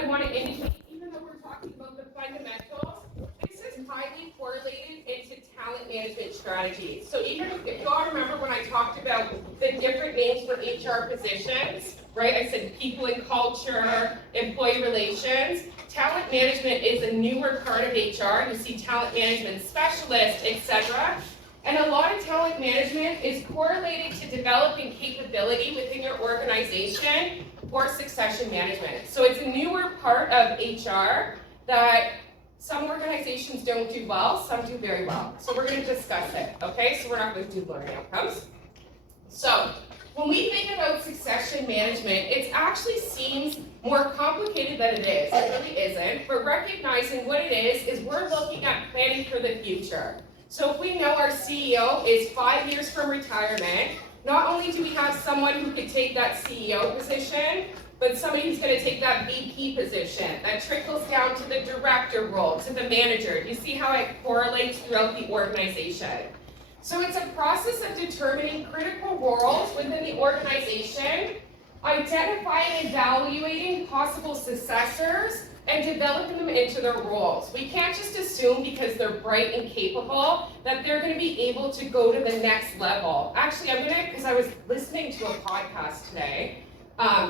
I want to indicate, even though we're talking about the fundamentals, this is highly correlated into talent management strategies. So even if y'all remember when I talked about the different names for HR positions, right? I said people and culture, employee relations. Talent management is a newer part of HR. You see talent management specialists, etc. And a lot of talent management is correlated to developing capability within your organization or succession management. So it's a newer part of HR that some organizations don't do well, some do very well. So we're going to discuss it, okay? So we're not going to do learning outcomes. So when we think about succession management, it actually seems more complicated than it is. It really isn't. But recognizing what it is we're looking at planning for the future. So if we know our CEO is 5 years from retirement, not only do we have someone who could take that CEO position, but somebody who's going to take that VP position. That trickles down to the director role, to the manager. You see how it correlates throughout the organization. So it's a process of determining critical roles within the organization, identifying and evaluating possible successors, and developing them into their roles. We can't just assume because they're bright and capable that they're going to be able to go to the next level. Actually, because I was listening to a podcast today.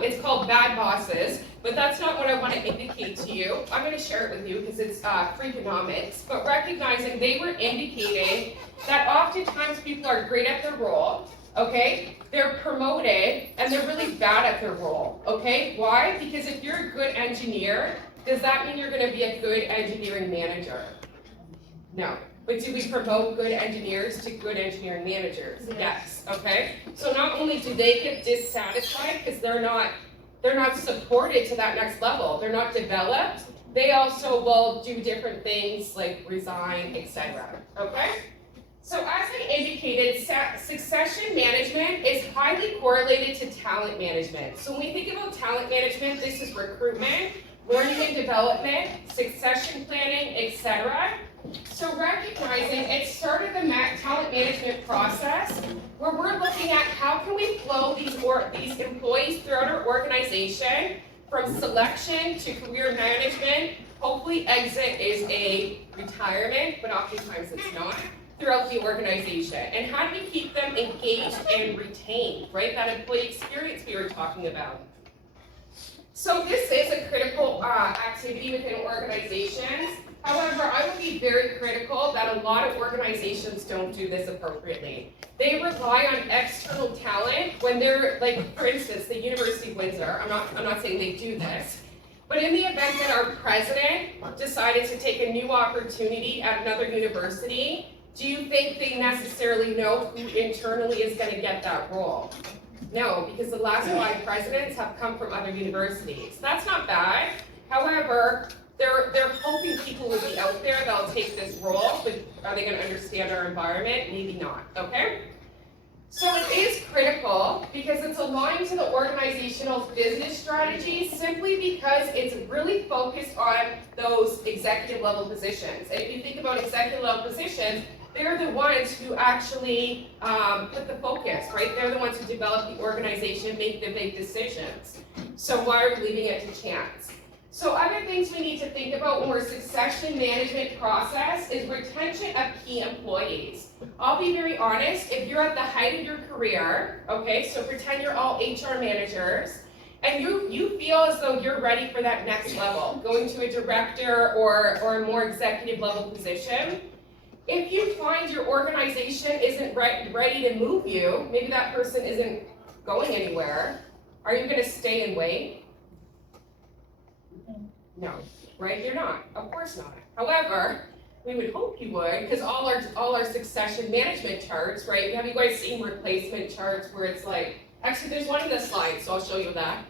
It's called Bad Bosses, but that's not what I want to indicate to you. I'm going to share it with you because it's Freakonomics, but recognizing they were indicating that oftentimes people are great at their role, okay? They're promoted and they're really bad at their role, okay? Why? Because if you're a good engineer, does that mean you're going to be a good engineering manager? No. But do we promote good engineers to good engineering managers? Yes. Okay? So not only do they get dissatisfied because they're not supported to that next level, they're not developed, they also will do different things like resign, etc. Okay? So as I indicated, succession management is highly correlated to talent management. So when we think about talent management, this is recruitment, learning and development, succession planning, etc. So recognizing it started the talent management process where we're looking at how can we flow these employees throughout our organization from selection to career management. Hopefully exit is a retirement, but oftentimes it's not, throughout the organization. And how do we keep them engaged and retained, right? That employee experience we were talking about. So this is a critical activity within organizations. However, I would be very critical that a lot of organizations don't do this appropriately. They rely on external talent when they're, like, for instance, the University of Windsor, I'm not saying they do this, but in the event that our president decided to take a new opportunity at another university, do you think they necessarily know who internally is going to get that role? No, because the last 5 presidents have come from other universities. That's not bad. However, they're hoping people will be out there that'll take this role, but are they going to understand our environment? Maybe not, okay? So it is critical because it's aligned to the organizational business strategy simply because it's really focused on those executive level positions. And if you think about executive level positions, they're the ones who actually put the focus, right? They're the ones who develop the organization, make the big decisions. So why are we leaving it to chance? So other things we need to think about when we're succession management process is retention of key employees. I'll be very honest, if you're at the height of your career, okay, so pretend you're all HR managers, and you feel as though you're ready for that next level, going to a director or a more executive level position. If you find your organization isn't ready to move you, maybe that person isn't going anywhere, are you going to stay and wait? No, right? You're not. Of course not. However, we would hope you would, because all our succession management charts, right? Have you guys seen replacement charts where it's like, actually there's one in the slide, so I'll show you that.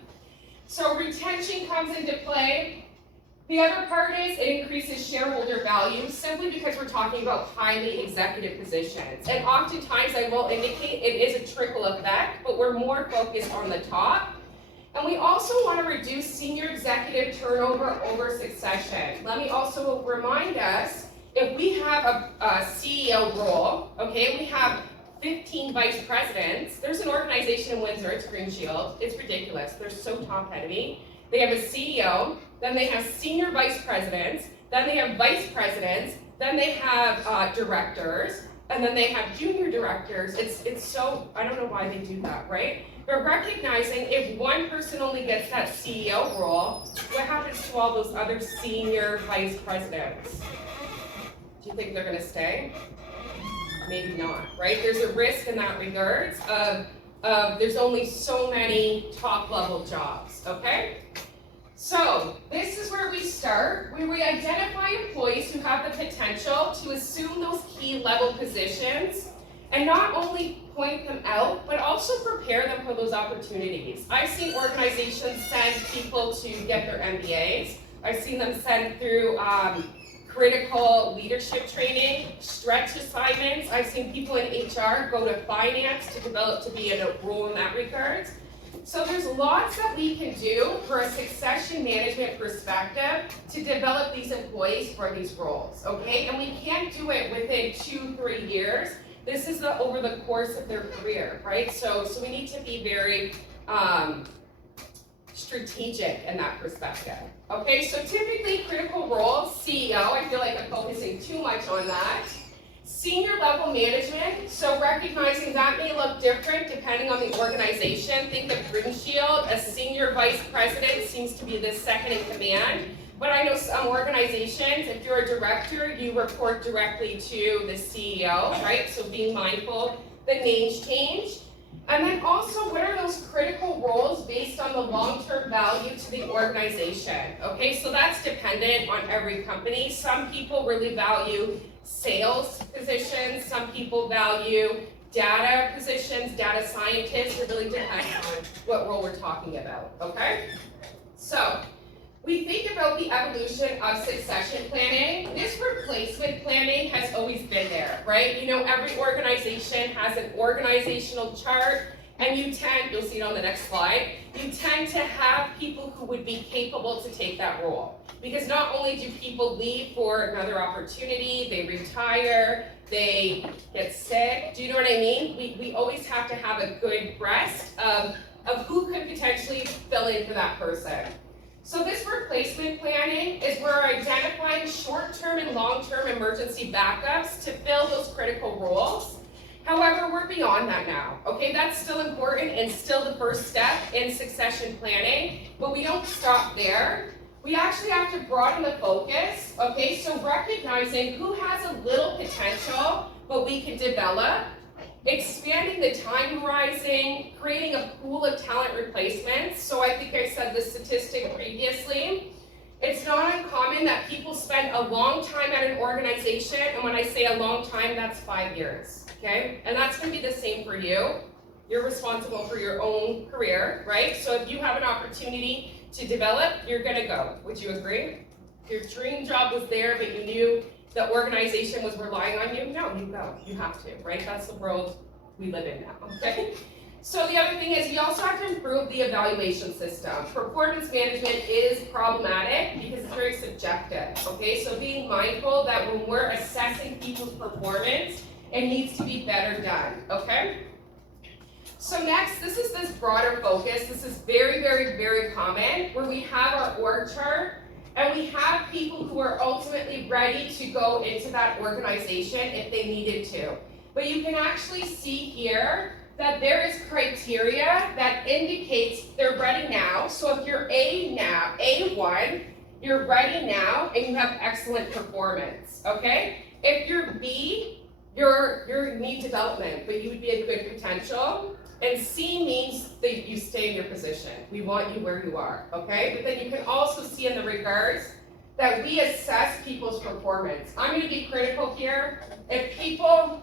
So retention comes into play. The other part is it increases shareholder value simply because we're talking about highly executive positions. And oftentimes I will indicate it is a trickle effect, but we're more focused on the top. And we also want to reduce senior executive turnover over succession. Let me also remind us, if we have a CEO role, okay, we have 15 vice presidents. There's an organization in Windsor, it's Green Shield. It's ridiculous. They're so top-heavy. they have a CEO, then they have senior vice presidents, then they have vice presidents, then they have directors, and then they have junior directors. It's so, I don't know why they do that, right? But recognizing if one person only gets that CEO role, what happens to all those other senior vice presidents? Do you think they're gonna stay? Maybe not, right? There's a risk in that regards of there's only so many top level jobs, okay? So this is where we start, where we identify employees who have the potential to assume those key level positions and not only point them out, but also prepare them for those opportunities. I've seen organizations send people to get their MBAs. I've seen them send through critical leadership training, stretch assignments. I've seen people in HR go to finance to develop to be in a role in that regard. So there's lots that we can do for a succession management perspective to develop these employees for these roles, okay? And we can't do it within 2-3 years. This is over the course of their career, right? So we need to be very strategic in that perspective. Okay, so typically critical roles, CEO, I feel like I'm focusing too much on that. Senior level management, so recognizing that may look different depending on the organization. Think of Green-Shield, a senior vice president seems to be the second in command. But I know some organizations, if you're a director, you report directly to the CEO, right? So being mindful, the names change. And then also, what are those critical roles based on the long-term value to the organization? Okay, so that's dependent on every company. Some people really value sales positions, some people value data positions, data scientists. It really depends on what role we're talking about, okay? So, we think about the evolution of succession planning. This replacement planning has always been there, right? You know, every organization has an organizational chart, and you'll see it on the next slide, you tend to have people who would be capable to take that role. Because not only do people leave for another opportunity, they retire, they get sick, do you know what I mean? We always have to have a good breast of who could potentially fill in for that person. So this replacement planning is where we're identifying short-term and long-term emergency backups to fill those critical roles. However, we're beyond that now, okay? That's still important and still the first step in succession planning, but we don't stop there. We actually have to broaden the focus, okay? So recognizing who has a little potential, but we can develop, expanding the time horizon, creating a pool of talent replacements. So I think I said the statistic previously. It's not uncommon that people spend a long time at an organization, and when I say a long time, that's 5 years, okay? And that's gonna be the same for you. You're responsible for your own career, right? So if you have an opportunity to develop, you're gonna go. Would you agree? If your dream job was there, but you knew the organization was relying on you, no, you go. You have to, right? That's the world we live in now, okay? So the other thing is we also have to improve the evaluation system. Performance management is problematic because it's very subjective, okay? So being mindful that when we're assessing people's performance, it needs to be better done, okay? So next, this is this broader focus. This is very, very, very common where we have our org chart and we have people who are ultimately ready to go into that organization if they needed to. But you can actually see here that there is criteria that indicates they're ready now. So if you're A1, you're ready now and you have excellent performance, okay? If you're B, you're need development, but you would be a good potential. And C means that you stay in your position. We want you where you are, okay? But then you can also see in the regards that we assess people's performance. I'm gonna be critical here. If people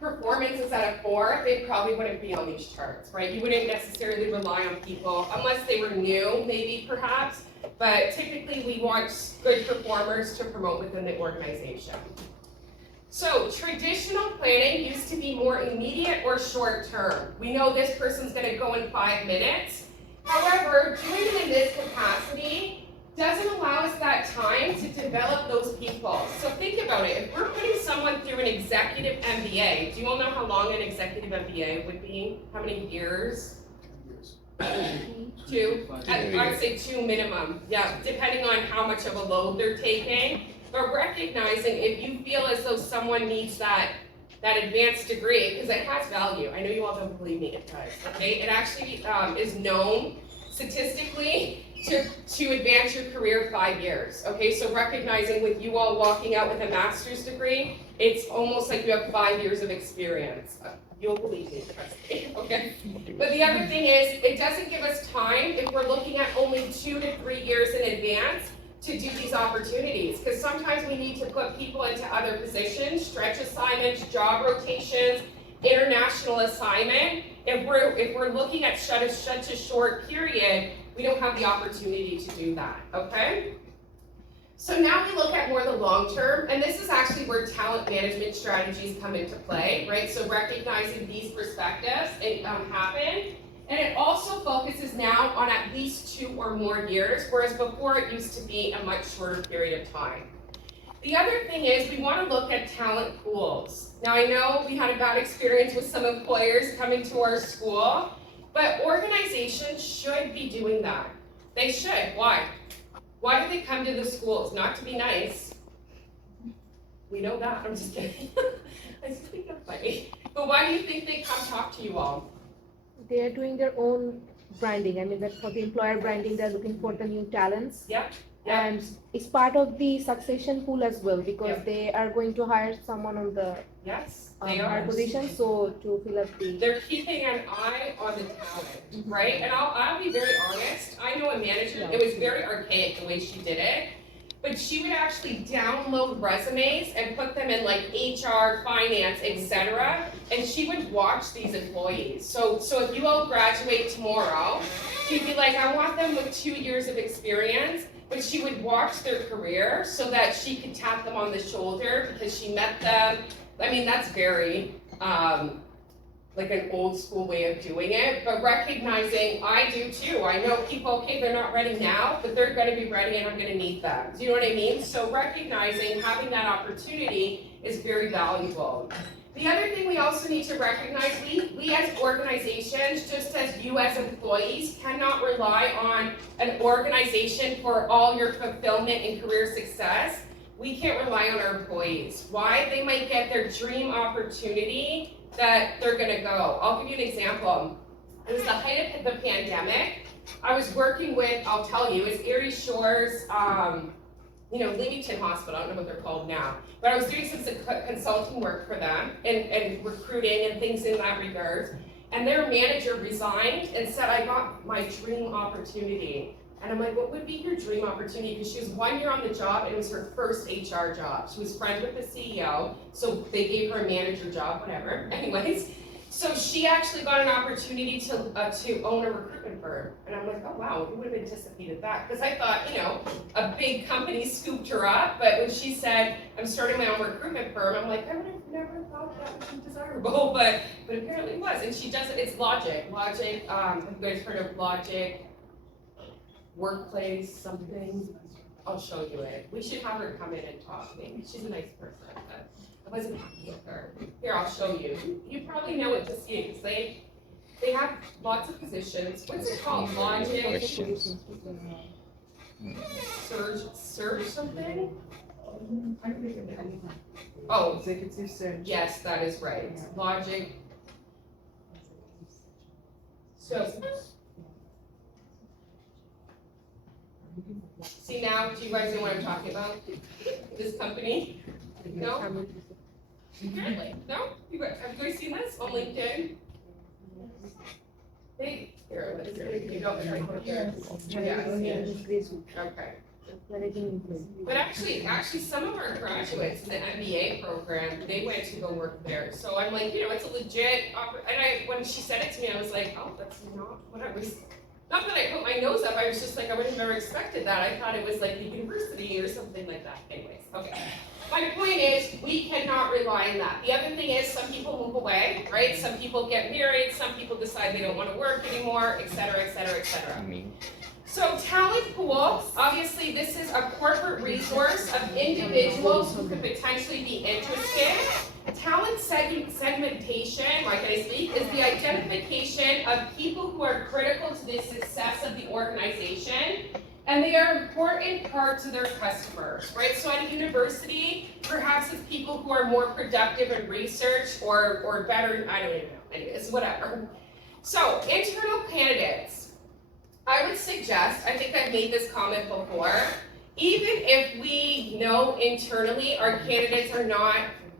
performance is at a 4, they probably wouldn't be on these charts, right? You wouldn't necessarily rely on people unless they were new, maybe perhaps, but typically we want good performers to promote within the organization. So traditional planning used to be more immediate or short term. We know this person's gonna go in 5 minutes. However, doing it in this capacity doesn't allow us that time to develop those people. So think about it. If we're putting someone through an executive MBA, do you all know how long an executive MBA would be? How many years? 12 Two. I would say two minimum, yeah, depending on how much of a load they're taking. But recognizing if you feel as though someone needs that advanced degree, because it has value. I know you all don't believe me, it does, okay? It actually is known statistically to advance your career 5 years, okay? So recognizing with you all walking out with a master's degree, it's almost like you have 5 years of experience. You'll believe me, trust me, okay? But the other thing is, it doesn't give us time if we're looking at only 2 to 3 years in advance to do these opportunities, because sometimes we need to put people into other positions, stretch assignments, job rotations, international assignment. If we're looking at such a short period, we don't have the opportunity to do that, okay? So now we look at more the long term, and this is actually where talent management strategies come into play, right? So recognizing these perspectives happen. And it also focuses now on at least 2 or more years, whereas before it used to be a much shorter period of time. The other thing is we want to look at talent pools. Now I know we had a bad experience with some employers coming to our school, but organizations should be doing that. They should. Why? Why do they come to the schools? Not to be nice. We know that. I'm just kidding. I just think that's funny. But why do you think they come talk to you all? They are doing their own branding. I mean, that for the employer branding, they're looking for the new talents. Yep. And it's part of the succession pool as well, because they are going to hire someone on the higher position, so to fill up the. They're keeping an eye on the talent, right? And I'll be very honest. I know a manager. It was very archaic the way she did it. But she would actually download resumes and put them in like HR, finance, etc. And she would watch these employees. So if you all graduate tomorrow, she'd be like, I want them with 2 years of experience. But she would watch their career so that she could tap them on the shoulder because she met them. I mean, that's very like an old school way of doing it, but recognizing I do too. I know people, okay, they're not ready now, but they're gonna be ready and I'm gonna need them. Do you know what I mean? So recognizing having that opportunity is very valuable. The other thing we also need to recognize, we as organizations, just as you as employees, cannot rely on an organization for all your fulfillment and career success. We can't rely on our employees. Why? They might get their dream opportunity that they're gonna go. I'll give you an example. It was the height of the pandemic. I was working with, I'll tell you, it's Erie Shores, Leamington Hospital, I don't know what they're called now. But I was doing some consulting work for them and recruiting and things in that regard. And their manager resigned and said, I got my dream opportunity. And I'm like, what would be your dream opportunity? Because she was 1 year on the job and it was her first HR job. She was friends with the CEO, so they gave her a manager job, whatever. Anyways, so she actually got an opportunity to own a recruitment firm. And I'm like, oh wow, who would have anticipated that? Because I thought, a big company scooped her up, but when she said, I'm starting my own recruitment firm, I'm like, I would have never thought that would be desirable, but apparently it was. And she does it, it's Logic. Logic, have you guys heard of Logic? Workplace, something. I'll show you it. We should have her come in and talk. Maybe she's a nice person, but I wasn't happy with her. Here, I'll show you. You probably know what to see because they have lots of positions. What's it called? Logic. Surge something. I don't think of it. Oh, Executive search. yes, that is right. Logic. So. See now, do you guys know what I'm talking about? This company? No? Apparently, no? Have you guys seen this on LinkedIn? Here, you don't right here. Yeah, okay. But actually, some of our graduates in the MBA program, they went to go work there. So I'm like, it's a legit, and when she said it to me, I was like, oh, that's not what I was. Not that I put my nose up, I was just like, I would have never expected that. I thought it was like the university or something like that. Anyways, okay. My point is, we cannot rely on that. The other thing is, some people move away, right? Some people get married, some people decide they don't want to work anymore, et cetera, et cetera, et cetera. So talent pool, obviously this is a corporate resource of individuals who could potentially be interested. talent segmentation, like I speak, is the identification of people who are critical to the success of the organization, and they are important parts of their customers, right? So at a university, perhaps it's people who are more productive in research or better, I don't even know, anyways, whatever. So internal candidates, I would suggest, I think I've made this comment before, even if we know internally our candidates are not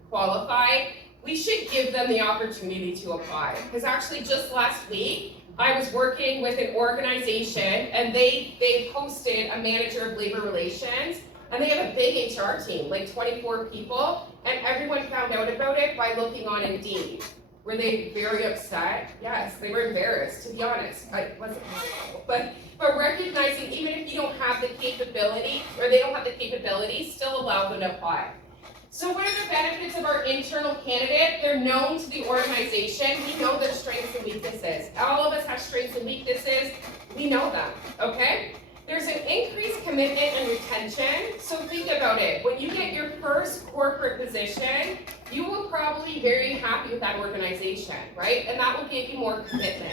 qualified, we should give them the opportunity to apply. Because actually just last week, I was working with an organization and they posted a manager of labor relations, and they have a big HR team, like 24 people, and everyone found out about it by looking on Indeed. Were they very upset? Yes, they were embarrassed, to be honest. I wasn't, but recognizing even if you don't have the capability, or they don't have the capability, still allow them to apply. So what are the benefits of our internal candidate? They're known to the organization. We know their strengths and weaknesses. All of us have strengths and weaknesses. We know them, okay? There's an increased commitment and retention. So think about it. When you get your first corporate position, you will probably be very happy with that organization, right? And that will give you more commitment.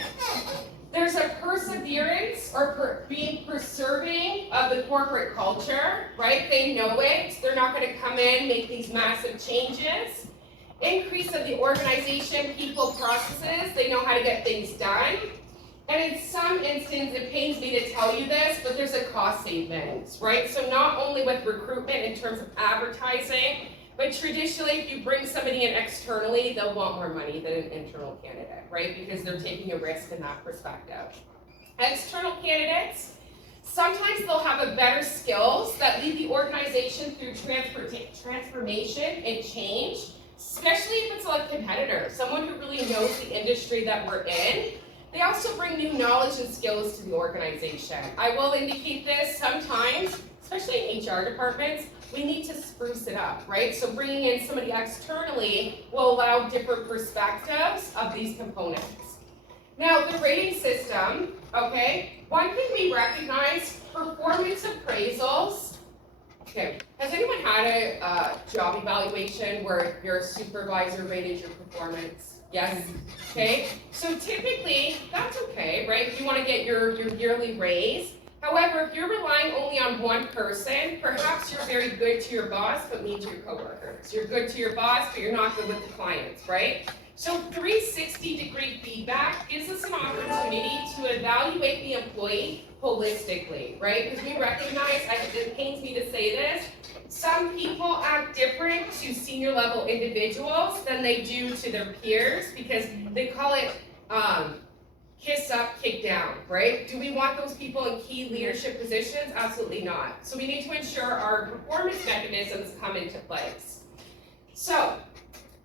There's a perseverance or being preserving of the corporate culture, right? They know it. They're not going to come in, make these massive changes. Increase of the organization, people, processes. They know how to get things done. And in some instances, it pains me to tell you this, but there's a cost savings, right? So not only with recruitment in terms of advertising, but traditionally, if you bring somebody in externally, they'll want more money than an internal candidate, right? Because they're taking a risk in that perspective. External candidates, sometimes they'll have a better skills that lead the organization through transformation and change, especially if it's a competitor, someone who really knows the industry that we're in. They also bring new knowledge and skills to the organization. I will indicate this sometimes, especially in HR departments, we need to spruce it up, right? So bringing in somebody externally will allow different perspectives of these components. Now, the rating system, okay, one thing we recognize, performance appraisals. Okay, has anyone had a job evaluation where your supervisor rated your performance? Yes? Okay, so typically, that's okay, right? You want to get your yearly raise. However, if you're relying only on one person, perhaps you're very good to your boss, but mean to your coworkers. You're good to your boss, but you're not good with the clients, right? So 360-degree feedback gives us an opportunity to evaluate the employee holistically, right? Because we recognize, it pains me to say this, some people act different to senior level individuals than they do to their peers because they call it kiss up, kick down, right? Do we want those people in key leadership positions? Absolutely not. So we need to ensure our performance mechanisms come into place. So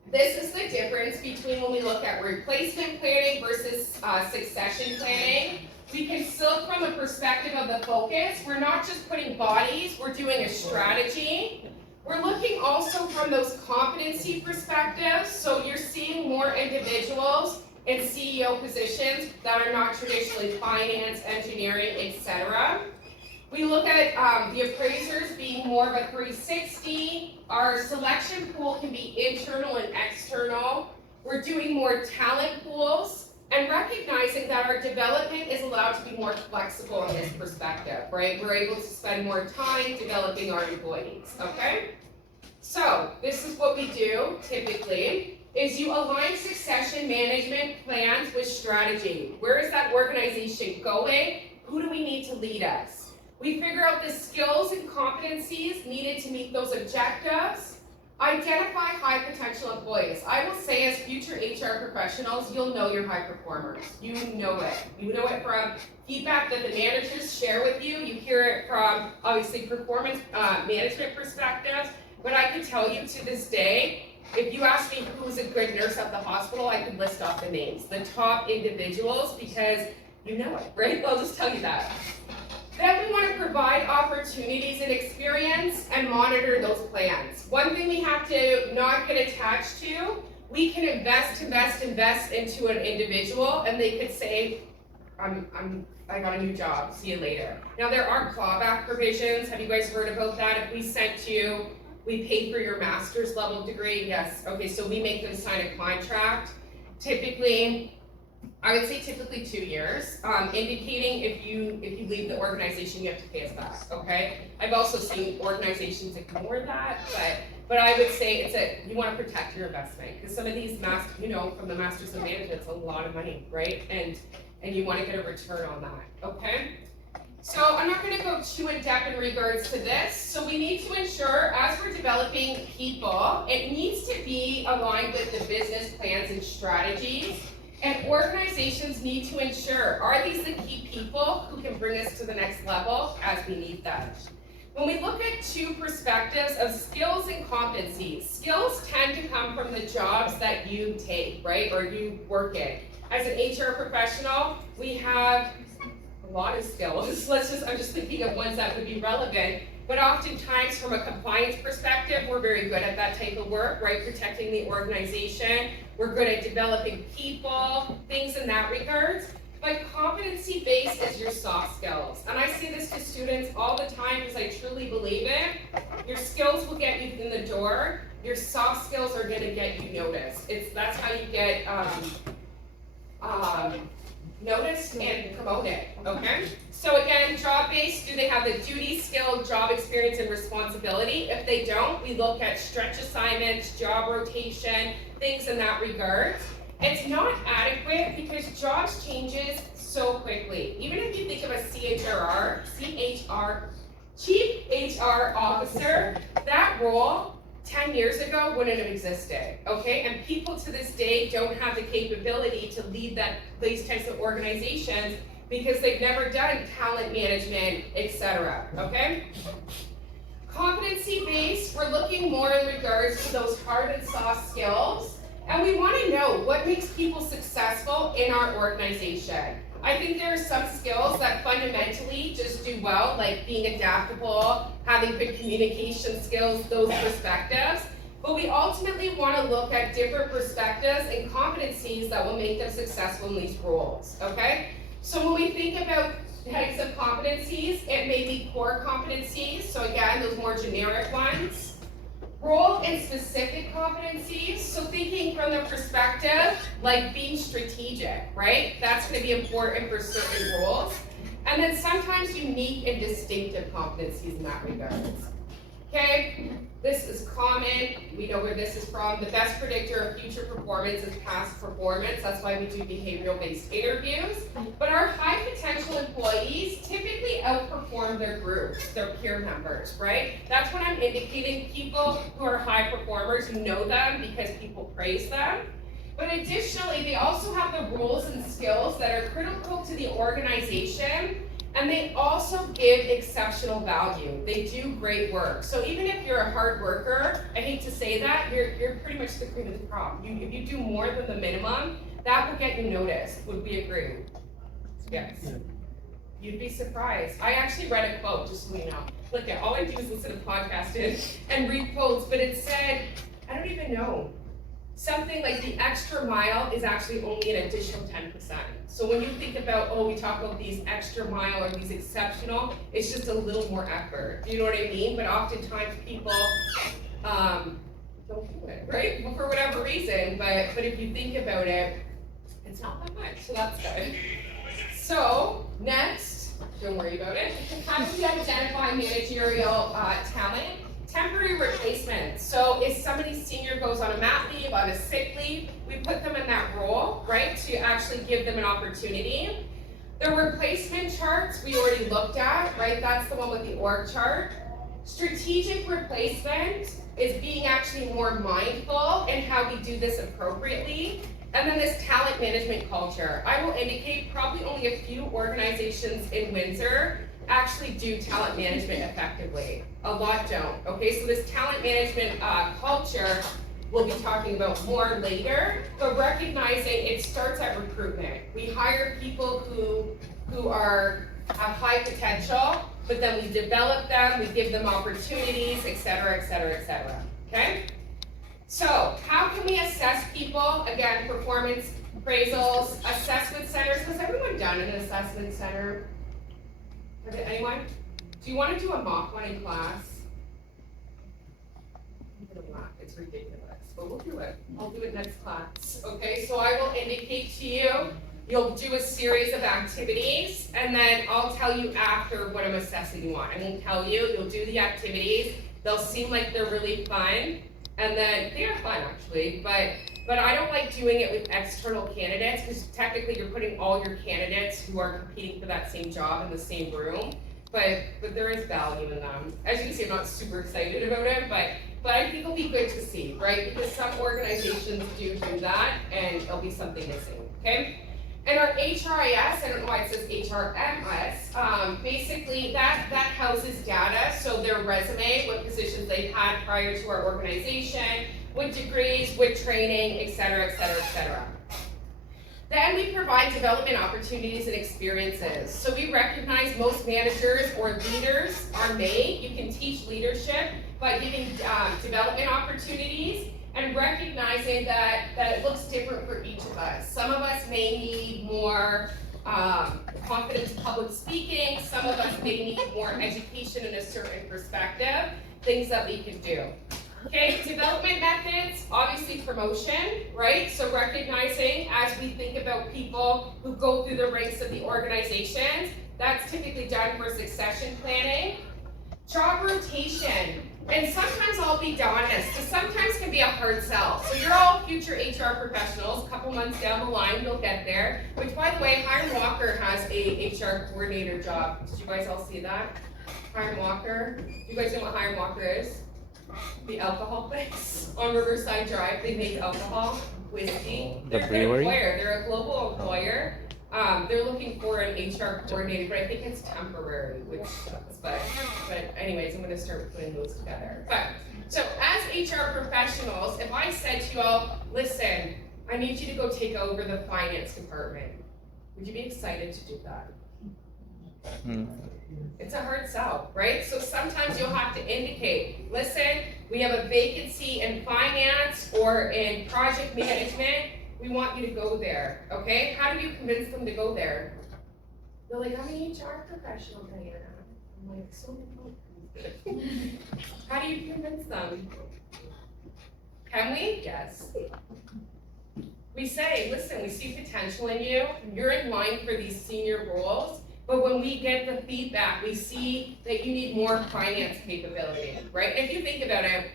this is the difference between when we look at replacement planning versus succession planning. We can still, from a perspective of the focus, we're not just putting bodies, we're doing a strategy. We're looking also from those competency perspectives. So you're seeing more individuals in CEO positions that are not traditionally finance, engineering, etc. We look at the appraisers being more of a 360. Our selection pool can be internal and external. We're doing more talent pools and recognizing that our development is allowed to be more flexible in this perspective, right? We're able to spend more time developing our employees, okay? So this is what we do typically, is you align succession management plans with strategy. Where is that organization going? Who do we need to lead us? We figure out the skills and competencies needed to meet those objectives. Identify high potential employees. I will say as future HR professionals, you'll know your high performers. You know it. You know it from feedback that the managers share with you. You hear it from, obviously, performance management perspectives. But I can tell you to this day, if you ask me who's a good nurse at the hospital, I could list off the names, the top individuals, because you know it, right? I'll just tell you that. Then we want to provide opportunities and experience and monitor those plans. One thing we have to not get attached to, we can invest into an individual and they could say, I got a new job, see you later. Now there are clawback provisions. Have you guys heard about that? If we sent you We pay for your master's level degree, yes, okay, so we make them sign a contract. Typically, I would say typically 2 years, indicating if you leave the organization, you have to pay us back, okay? I've also seen organizations ignore that, but I would say you wanna protect your investment, because some of these from the Masters of Management, it's a lot of money, right? And you wanna get a return on that, okay? So I'm not gonna go too in depth in regards to this. So we need to ensure, as we're developing people, it needs to be aligned with the business plans and strategies. And organizations need to ensure, are these the key people who can bring us to the next level as we need them? When we look at two perspectives of skills and competencies, skills tend to come from the jobs that you take, right, or you work in. As an HR professional, we have a lot of skills. I'm just thinking of ones that would be relevant, but oftentimes from a compliance perspective, we're very good at that type of work, right? Protecting the organization. We're good at developing people, things in that regards. But competency-based is your soft skills. And I say this to students all the time because I truly believe it. Your skills will get you in the door. Your soft skills are gonna get you noticed. That's how you get noticed and promoted, okay? So again, job-based, do they have the duty, skill, job experience, and responsibility? If they don't, we look at stretch assignments, job rotation, things in that regard. It's not adequate because jobs changes so quickly. Even if you think of a CHR, Chief HR Officer, that role 10 years ago wouldn't have existed, okay? And people to this day don't have the capability to lead these types of organizations because they've never done talent management, etc., okay? Competency-based, we're looking more in regards to those hard and soft skills, and we want to know what makes people successful in our organization. I think there are some skills that fundamentally just do well, like being adaptable, having good communication skills, those perspectives. But we ultimately want to look at different perspectives and competencies that will make them successful in these roles, okay? So when we think about types of competencies, it may be core competencies, so again, those more generic ones. Role and specific competencies, so thinking from the perspective, like being strategic, right? That's gonna be important for certain roles. And then sometimes unique and distinctive competencies in that regard. Okay, this is common, we know where this is from. The best predictor of future performance is past performance. That's why we do behavioral-based interviews. But our high potential employees typically outperform their groups, their peer members, right? That's when I'm indicating people who are high performers, you know them because people praise them. But additionally, they also have the roles and skills that are critical to the organization. And they also give exceptional value. They do great work. So even if you're a hard worker, I hate to say that, you're pretty much the cream of the crop. If you do more than the minimum, that will get you noticed. Would we agree? Yes. You'd be surprised. I actually read a quote, just so you know. Look, all I do is listen to podcasts and read quotes, but it said, I don't even know. Something like the extra mile is actually only an additional 10%. So when you think about, we talk about these extra mile or these exceptional, it's just a little more effort. You know what I mean? But oftentimes people don't do it, right? Well, for whatever reason, but if you think about it, it's not that much, so that's good. So next, don't worry about it. How do we identify managerial talent? Temporary replacement. So if somebody senior goes on a mat leave, on a sick leave, we put them in that role, right, to actually give them an opportunity. The replacement charts we already looked at, right? That's the one with the org chart. Strategic replacement is being actually more mindful in how we do this appropriately. And then this talent management culture. I will indicate probably only a few organizations in Windsor actually do talent management effectively. A lot don't, okay? So this talent management culture we'll be talking about more later, but recognizing it starts at recruitment. We hire people who have high potential, but then we develop them, we give them opportunities, et cetera, et cetera, et cetera, okay? So how can we assess people? Again, performance appraisals, assessment centers. Has everyone done an assessment center? Anyone? Do you want to do a mock one in class? It's ridiculous, but we'll do it. I'll do it next class, okay? So I will indicate to you, you'll do a series of activities, and then I'll tell you after what I'm assessing you on. I won't tell you, you'll do the activities, they'll seem like they're really fun, and then, they are fun actually, but I don't like doing it with external candidates, because technically you're putting all your candidates who are competing for that same job in the same room, but there is value in them. As you can see, I'm not super excited about it, but I think it'll be good to see, right? Because some organizations do that, and there'll be something missing, okay? And our HRIS, I don't know why it says HRMS, basically that houses data, so their resume, what positions they've had prior to our organization, what degrees, what training, et cetera, et cetera, et cetera. Then we provide development opportunities and experiences. So we recognize most managers or leaders are made. You can teach leadership by giving development opportunities and recognizing that it looks different for each of us. Some of us may need more confidence in public speaking. Some of us may need more education in a certain perspective, things that we can do. Okay, development methods, obviously promotion, right? So recognizing as we think about people who go through the ranks of the organizations, that's typically done for succession planning. Job rotation, and sometimes I'll be honest, this sometimes can be a hard sell. So you're all future HR professionals, a couple months down the line, you'll get there. Which, by the way, Hiram Walker has a HR coordinator job. Did you guys all see that? Hiram Walker, do you guys know what Hiram Walker is? The alcohol place on Riverside Drive, they make alcohol, whiskey. The They're brewery? They're a global employer. They're looking for an HR coordinator, but I think it's temporary, which sucks. But anyways, I'm gonna start putting those together. But so as HR professionals, if I said to you all, listen, I need you to go take over the finance department, would you be excited to do that? It's a hard sell, right? So sometimes you'll have to indicate, listen, we have a vacancy in finance or in project management. We want you to go there, okay? How do you convince them to go there? They're like, I'm an HR professional, Diana. I'm like, so how do you convince them? Can we? Yes. We say, listen, we see potential in you. You're in line for these senior roles. But when we get the feedback, we see that you need more finance capability, right? If you think about it,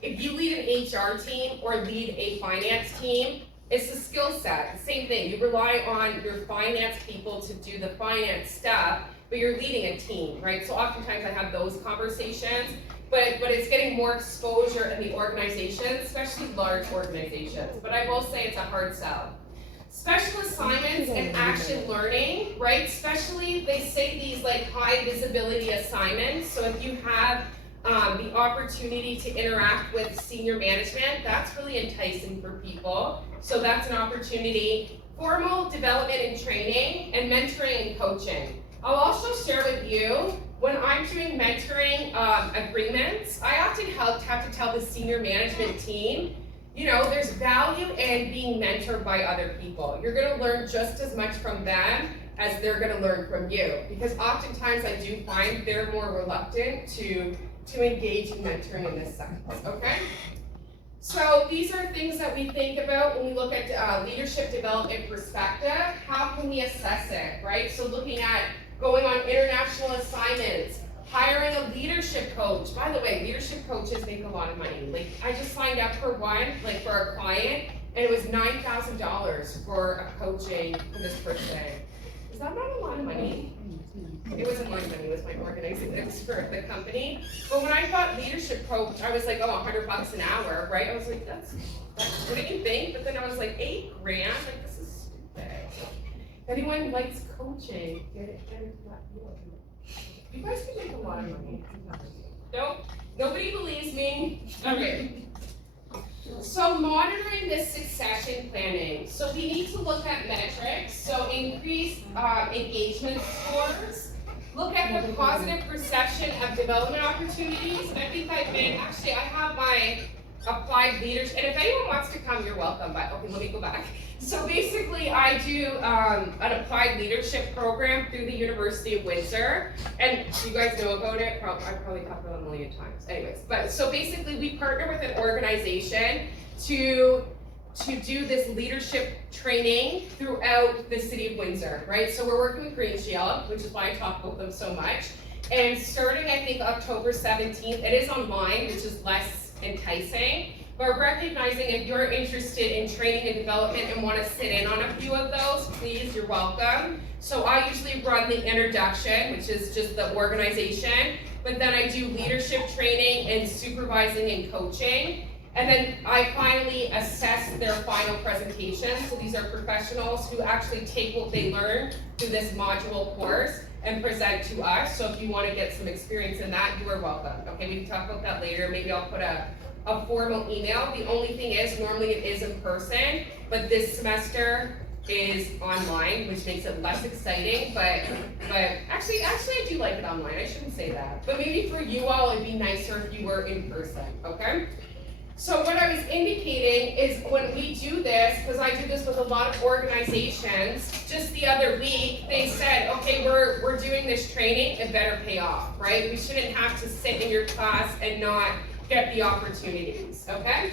if you lead an HR team or lead a finance team, it's the skill set, the same thing. You rely on your finance people to do the finance stuff, but you're leading a team, right? So oftentimes I have those conversations, but it's getting more exposure in the organization, especially large organizations. But I will say it's a hard sell. Special assignments and action learning, right? Especially, they say these like high visibility assignments. So if you have the opportunity to interact with senior management, that's really enticing for people. So that's an opportunity. Formal development and training, and mentoring and coaching. I'll also share with you, when I'm doing mentoring agreements, I often have to tell the senior management team, you know, there's value in being mentored by other people. You're gonna learn just as much from them as they're gonna learn from you. Because oftentimes I do find they're more reluctant to engage in mentoring in this sense, okay? So these are things that we think about when we look at leadership development perspective. How can we assess it, right? So looking at going on international assignments, hiring a leadership coach. By the way, leadership coaches make a lot of money. Like, I just signed up for one, like for a client, and it was $9,000 for a coaching for this person. Is that not a lot of money? It wasn't my money, it was my organizing, it was for the company. But when I thought leadership coach, I was like, oh, $100 an hour, right? I was like, that's what do you think? But then I was like, $8 grand, like this is stupid. If anyone likes coaching, get into that field. You guys can make a lot of money. Nope, nobody believes me. Okay. So monitoring this succession planning. So we need to look at metrics. So increase engagement scores. Look at the positive perception of development opportunities. And I think I have my applied leadership. And if anyone wants to come, you're welcome. But okay, let me go back. So basically, I do an applied leadership program through the University of Windsor, and you guys know about it. I've probably talked about it a million times. Anyways, but so basically, we partner with an organization to do this leadership training throughout the city of Windsor, right? So we're working with Green Shield, which is why I talk about them so much. And starting, I think, October 17th, it is online, which is less enticing. But recognizing if you're interested in training and development and want to sit in on a few of those, please, you're welcome. So I usually run the introduction, which is just the organization, but then I do leadership training and supervising and coaching. And then I finally assess their final presentation. So these are professionals who actually take what they learn through this module course and present to us. So if you want to get some experience in that, you are welcome. Okay, we can talk about that later. Maybe I'll put a formal email. The only thing is, normally it is in person, but this semester is online, which makes it less exciting, but actually I do like it online. I shouldn't say that. But maybe for you all, it'd be nicer if you were in person, okay? So what I was indicating is when we do this, because I do this with a lot of organizations, just the other week, they said, okay, we're doing this training, it better pay off, right? We shouldn't have to sit in your class and not get the opportunities, okay?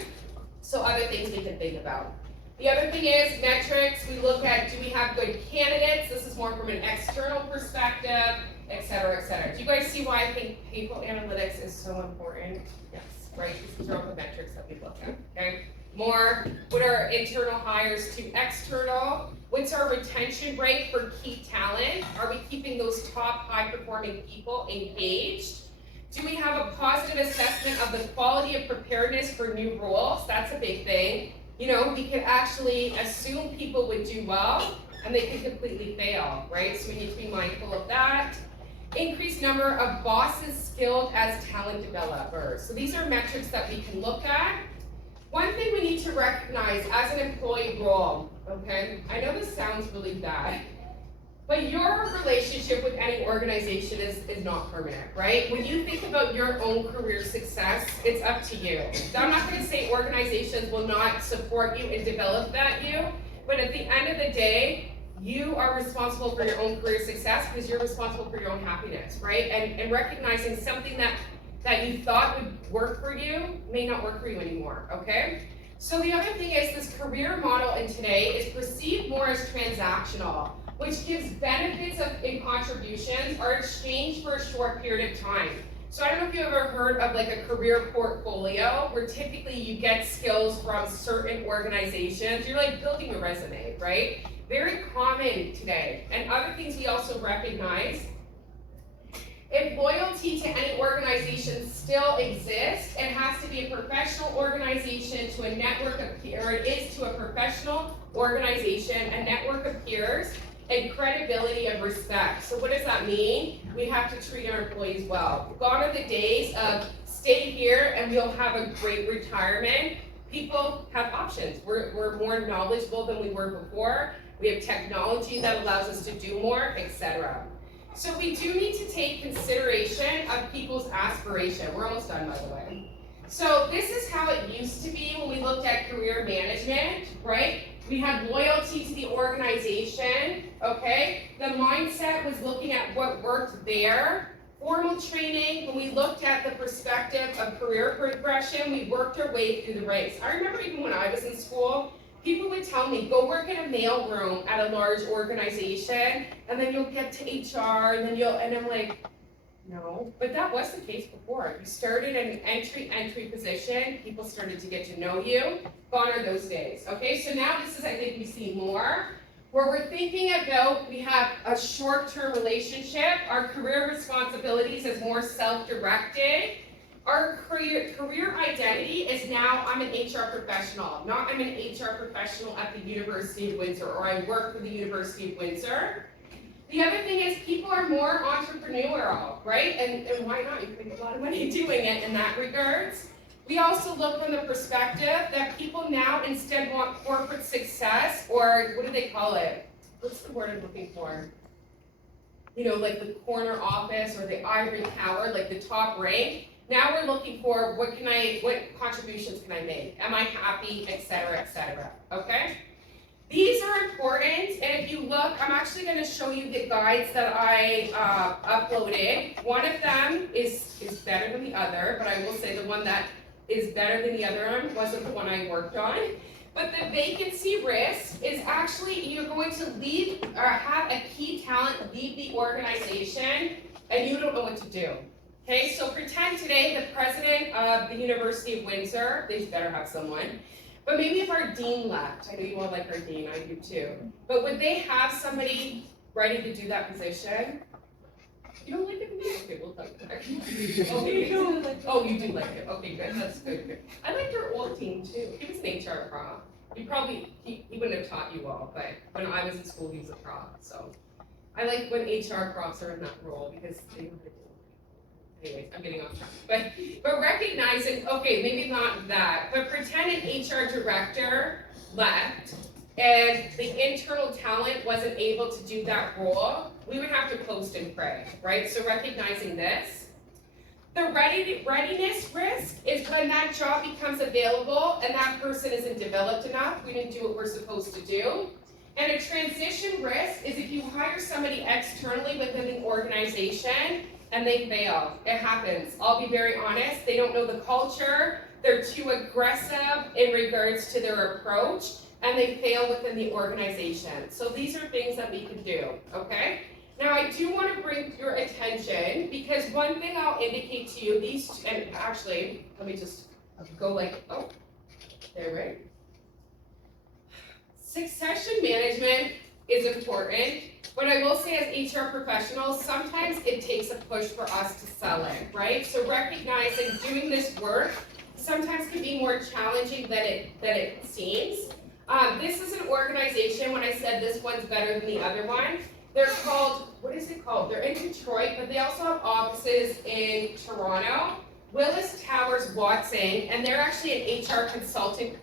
So other things we can think about. The other thing is metrics. We look at, do we have good candidates? This is more from an external perspective, et cetera, et cetera. Do you guys see why I think people analytics is so important? Yes, right? These are all the metrics that we look at, okay? More, what are internal hires to external? What's our retention rate for key talent? Are we keeping those top high-performing people engaged? Do we have a positive assessment of the quality of preparedness for new roles? That's a big thing. You know, we could actually assume people would do well, and they could completely fail, right? So we need to be mindful of that. Increased number of bosses skilled as talent developers. So these are metrics that we can look at. One thing we need to recognize as an employee role, okay? I know this sounds really bad, but your relationship with any organization is not permanent, right? When you think about your own career success, it's up to you. I'm not gonna say organizations will not support you and develop you, but at the end of the day, you are responsible for your own career success because you're responsible for your own happiness, right? And recognizing something that you thought would work for you may not work for you anymore, okay? So the other thing is this career model in today is perceived more as transactional, which gives benefits in contributions are exchanged for a short period of time. So I don't know if you ever heard of like a career portfolio, where typically you get skills from certain organizations. You're like building a resume, right? Very common today. And other things we also recognize, if loyalty to any organization still exists, it has to be a professional organization to a network of peers, or it is to a professional organization, a network of peers, and credibility and respect. So what does that mean? We have to treat our employees well. Gone are the days of stay here and we'll have a great retirement. People have options. We're more knowledgeable than we were before. We have technology that allows us to do more, etc. So we do need to take consideration of people's aspiration. We're almost done, by the way. So this is how it used to be when we looked at career management, right? We had loyalty to the organization, okay? The mindset was looking at what worked there. Formal training, when we looked at the perspective of career progression, we worked our way through the ranks. I remember even when I was in school, people would tell me, go work in a mailroom at a large organization, and then you'll get to HR, and I'm like, no, but that was the case before. You started in an entry position, people started to get to know you. Gone are those days, okay? So now this is, I think we see more, where we're thinking about, we have a short-term relationship, our career responsibilities is more self-directed. Our career identity is now, I'm an HR professional, not I'm an HR professional at the University of Windsor, or I work for the University of Windsor. The other thing is people are more entrepreneurial, right? And why not? You can make a lot of money doing it in that regards. We also look from the perspective that people now instead want corporate success, or what do they call it? What's the word I'm looking for? You know, like the corner office or the ivory tower, like the top rank. Now we're looking for what contributions can I make? Am I happy, et cetera, okay? These are important, and if you look, I'm actually going to show you the guides that I uploaded. One of them is better than the other, but I will say the one that is better than the other one wasn't the one I worked on. But the vacancy risk is actually you're going to leave or have a key talent leave the organization, and you don't know what to do. Okay, so pretend today the president of the University of Windsor, they better have someone. But maybe if our dean left, I know you all like our dean, I do too. But would they have somebody ready to do that position? You don't like it? Okay, we'll talk about it. Okay, you don't like it. Oh, you do like it. Okay, good. That's good. I liked your old dean too. He was an HR prof. He wouldn't have taught you all, but when I was in school, he was a prof. So I like when HR profs are in that role because they know how to do it. Anyways, I'm getting off track. But recognizing, okay, maybe not that, but pretend an HR director left and the internal talent wasn't able to do that role, we would have to post and pray, right? So recognizing this. The readiness risk is when that job becomes available and that person isn't developed enough, we didn't do what we're supposed to do. And a transition risk is if you hire somebody externally within the organization and they fail. It happens. I'll be very honest. They don't know the culture. They're too aggressive in regards to their approach, and they fail within the organization. So these are things that we can do, okay? Now I do want to bring your attention because one thing I'll indicate to you, and actually, let me just go like, oh, there, right? Succession management is important. What I will say as HR professionals, sometimes it takes a push for us to sell it, right? So recognizing doing this work sometimes can be more challenging than it seems. This is an organization, when I said this one's better than the other one, they're called, what is it called? They're in Detroit, but they also have offices in Toronto, Willis Towers Watson, and they're actually an HR consulting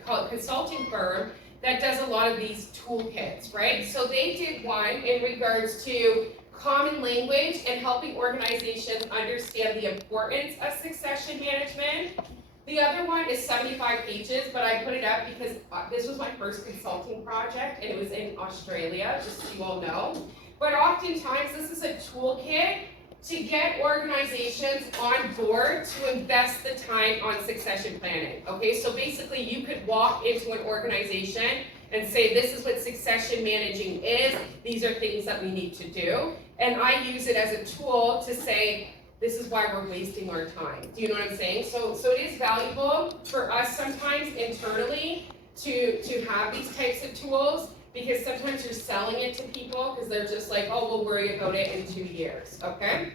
firm that does a lot of these toolkits, right? So they did one in regards to common language and helping organizations understand the importance of succession management. The other one is 75 pages, but I put it up because this was my first consulting project and it was in Australia, just so you all know. But oftentimes this is a toolkit to get organizations on board to invest the time on succession planning. Okay, so basically you could walk into an organization and say, this is what succession managing is, these are things that we need to do. And I use it as a tool to say, this is why we're wasting our time. Do you know what I'm saying? So it is valuable for us sometimes internally to have these types of tools because sometimes you're selling it to people because they're just like, oh, we'll worry about it in 2 years, okay?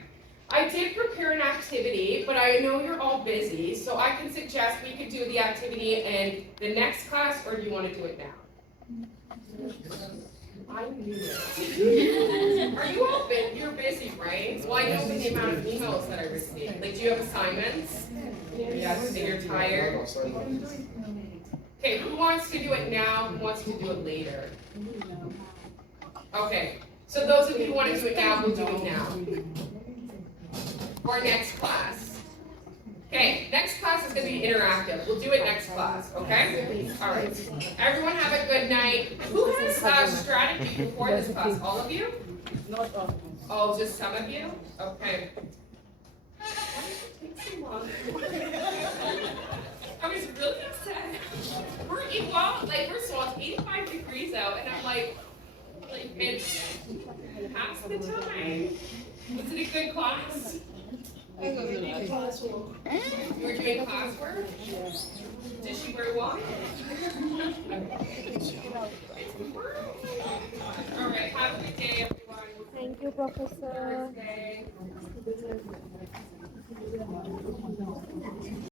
I did prepare an activity, but I know you're all busy, so I can suggest we could do the activity in the next class, or do you want to do it now? I knew it. Are you all busy? You're busy, right? Well, I know with the amount of emails that I received. Like, do you have assignments? Yes, so you're tired. Okay, who wants to do it now? Who wants to do it later? Okay, so those of you who want to do it now, we'll do it now. Or next class. Okay, next class is going to be interactive. We'll do it next class, okay? All right. Everyone have a good night. Who has strategy before this class? All of you? Not all. Oh, just some of you? Okay. Why did it take so long? I was really upset. First of all, it's 85 degrees out, and I'm like it's past the time. Was it a good class? You were doing classwork? Did she wear what? All right, have a good day, everyone. Thank you, Professor. Thursday.